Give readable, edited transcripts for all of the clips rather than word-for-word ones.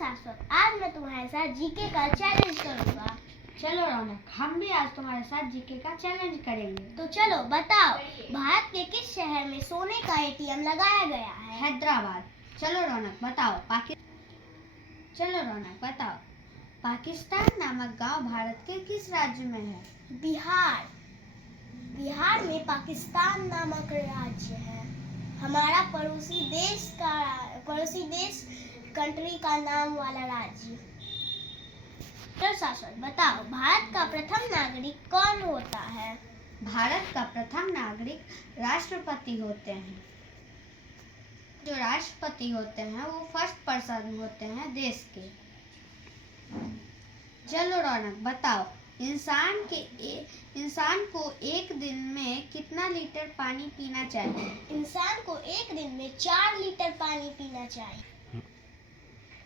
शाश्वत, आज मैं तुम्हारे साथ जीके का चैलेंज करूंगा। चलो रौनक, हम भी आज तुम्हारे साथ जीके का चैलेंज करेंगे। तो चलो बताओ, भारत के किस शहर में सोने का एटीएम लगाया गया है? हैदराबाद। चलो रौनक बताओ, पाकिस्तान नामक गांव भारत के किस राज्य में है? बिहार। बिहार में पाकिस्तान नामक राज्य है। हमारा पड़ोसी देश कंट्री का नाम वाला राज्य। तो शाश्वत बताओ, भारत का प्रथम नागरिक कौन होता है? भारत का प्रथम नागरिक राष्ट्रपति होते हैं। जो राष्ट्रपति होते हैं वो फर्स्ट पर्सन होते हैं देश के। चलो रौनक बताओ, इंसान को एक दिन में कितना लीटर पानी पीना चाहिए? इंसान को एक दिन में 4 लीटर पानी पीना चाहिए।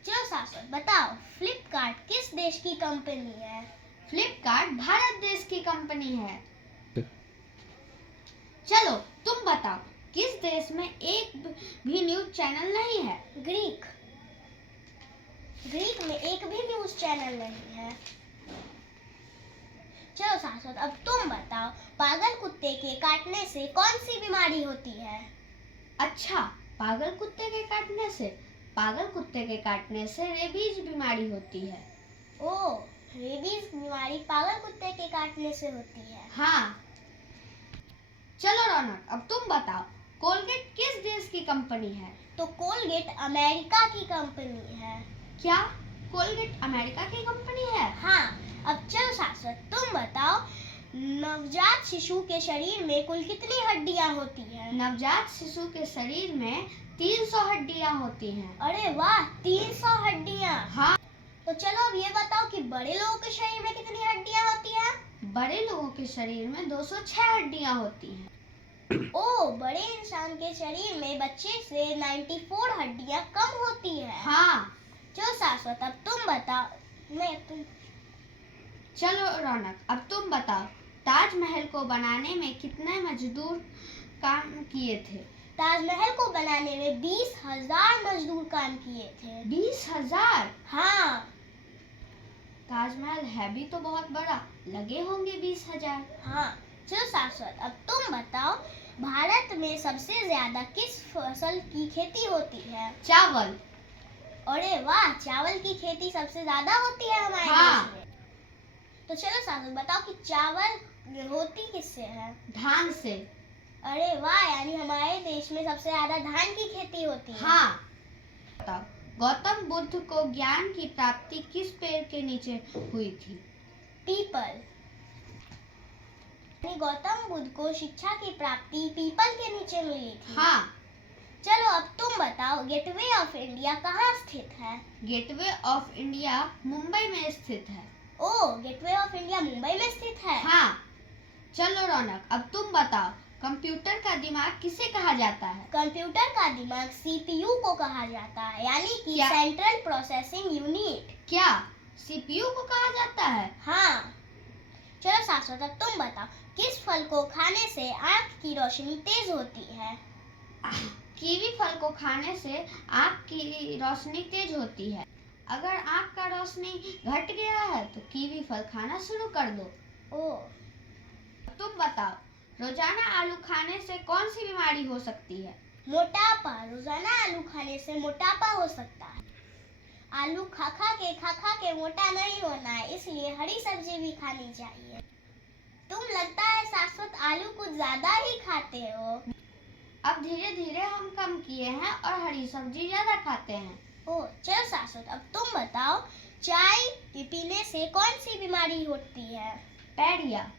चलो शाश्वत बताओ, फ्लिपकार्ट किस देश की कंपनी है? फ्लिपकार्ट भारत देश की कंपनी है। चलो तुम बताओ, किस देश में एक भी न्यूज चैनल नहीं है? ग्रीक में एक भी न्यूज चैनल नहीं है। चलो शाश्वत, अब तुम बताओ, पागल कुत्ते के काटने से कौन सी बीमारी होती है? अच्छा, पागल कुत्ते के काटने से रेबीज बीमारी होती है। ओह, रेबीज बीमारी पागल कुत्ते के काटने से होती है। हाँ। चलो रौनक, अब तुम बताओ, कोलगेट किस देश की कंपनी है? तो कोलगेट अमेरिका की कंपनी है। क्या कोलगेट अमेरिका की कंपनी है? हाँ। अब चलो शाश्वत, तुम बताओ, नवजात शिशु के शरीर में कुल कितनी हड्डियां होती हैं? नवजात शिशु के शरीर में 300 हड्डियां होती हैं। अरे वाह, 300 हड्डियां। हाँ। तो चलो अब ये बताओ कि बड़े लोगों के शरीर में कितनी हड्डियां होती हैं? बड़े लोगों के शरीर में 206 हड्डियां होती हैं। ओह, बड़े इंसान के शरीर में बच्चे से 94 हड्डियां कम होती है। हाँ। चलो शाश्वत, अब तुम बताओ। चलो रौनक, अब तुम बताओ, ताजमहल को बनाने में कितने मजदूर काम किए थे? ताजमहल को बनाने में 20,000 मजदूर काम किए थे। 20,000? हाँ। ताजमहल है भी तो बहुत बड़ा, लगे होंगे 20,000। हाँ। चलो शाश्वत, अब तुम बताओ, भारत में सबसे ज्यादा किस फसल की खेती होती है? चावल। अरे वाह, चावल की खेती सबसे ज्यादा होती है हमारे हाँ। देश में। तो चलो शाश्वत बताओ कि चावल होती किससे है? धान से। अरे वाह, यानी हमारे देश में सबसे ज्यादा धान की खेती होती है। हाँ। बताओ, गौतम बुद्ध को ज्ञान की प्राप्ति किस पेड़ के नीचे हुई थी? पीपल। गौतम बुद्ध को शिक्षा की प्राप्ति पीपल के नीचे मिली थी। हाँ। चलो अब तुम बताओ, गेटवे ऑफ इंडिया कहाँ स्थित है? गेटवे ऑफ इंडिया मुंबई में स्थित है। ओह, गेटवे ऑफ इंडिया मुंबई में स्थित है। हाँ। चलो रौनक, अब तुम बताओ, कंप्यूटर का दिमाग किसे कहा जाता है? कंप्यूटर का दिमाग सीपीयू को कहा जाता है, यानी कि सेंट्रल प्रोसेसिंग यूनिट। क्या सीपीयू को कहा जाता है? हाँ। चलो शाश्वत, अब तुम बताओ, किस फल को खाने से आँख की रोशनी तेज होती है? कीवी फल को खाने से आँख की रोशनी तेज होती है। अगर आँख का रोशनी घट गया है तो कीवी फल खाना शुरू कर दो। ओह। तुम बताओ, रोजाना आलू खाने से कौन सी बीमारी हो सकती है? मोटापा। रोजाना आलू खाने से मोटापा हो सकता है। आलू खा के मोटा नहीं होना है, इसलिए हरी सब्जी भी खानी चाहिए। तुम लगता है शाश्वत आलू कुछ ज्यादा ही खाते हो। अब धीरे धीरे हम कम किए हैं और हरी सब्जी ज्यादा खाते हैं। ओह, चलो शाश्वत, अब तुम बताओ, चाय पीने से कौन सी बीमारी होती है? पैडिया।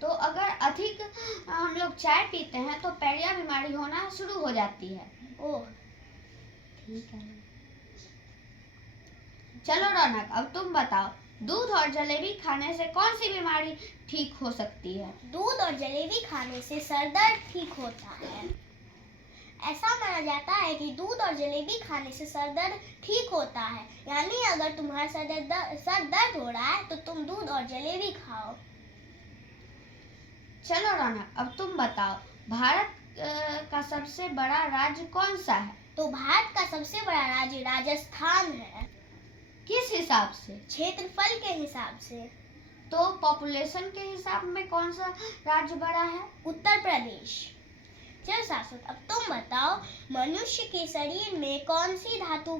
तो अगर अधिक हम लोग चाय पीते हैं तो पैडिया बीमारी होना शुरू हो जाती है। ओह, ठीक है। चलो रौनक, अब तुम बताओ, दूध और जलेबी खाने से कौन सी बीमारी ठीक हो सकती है? दूध और जलेबी खाने से सर दर्द ठीक होता है। ऐसा माना जाता है कि दूध और जलेबी खाने से सर दर्द ठीक होता है, यानी अगर तुम्हारा सर दर्द हो रहा है तो तुम दूध और जलेबी खाओ। चलो रौनक, अब तुम बताओ, भारत का सबसे बड़ा राज्य कौन सा है? तो भारत का सबसे बड़ा राज्य राजस्थान है। किस हिसाब से? क्षेत्रफल के हिसाब से। तो पॉपुलेशन के हिसाब में कौन सा राज्य बड़ा है? उत्तर प्रदेश। चलो शाश्वत, अब तुम बताओ, मनुष्य के शरीर में कौन सी धातु,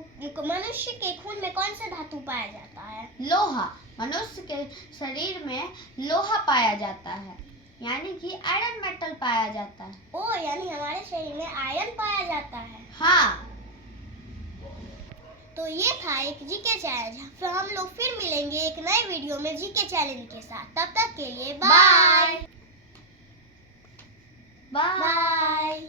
मनुष्य के खून में कौन सा धातु पाया जाता है? लोहा। मनुष्य के शरीर में लोहा पाया जाता है, यानी कि आयरन मेटल पाया जाता है। ओ, यानी हमारे शरीर में आयरन पाया जाता है। हाँ। तो ये था एक जीके चैलेंज। फिर हम लोग फिर मिलेंगे एक नए वीडियो में जीके चैलेंज के साथ। तब तक के लिए बाय बाय। बाय।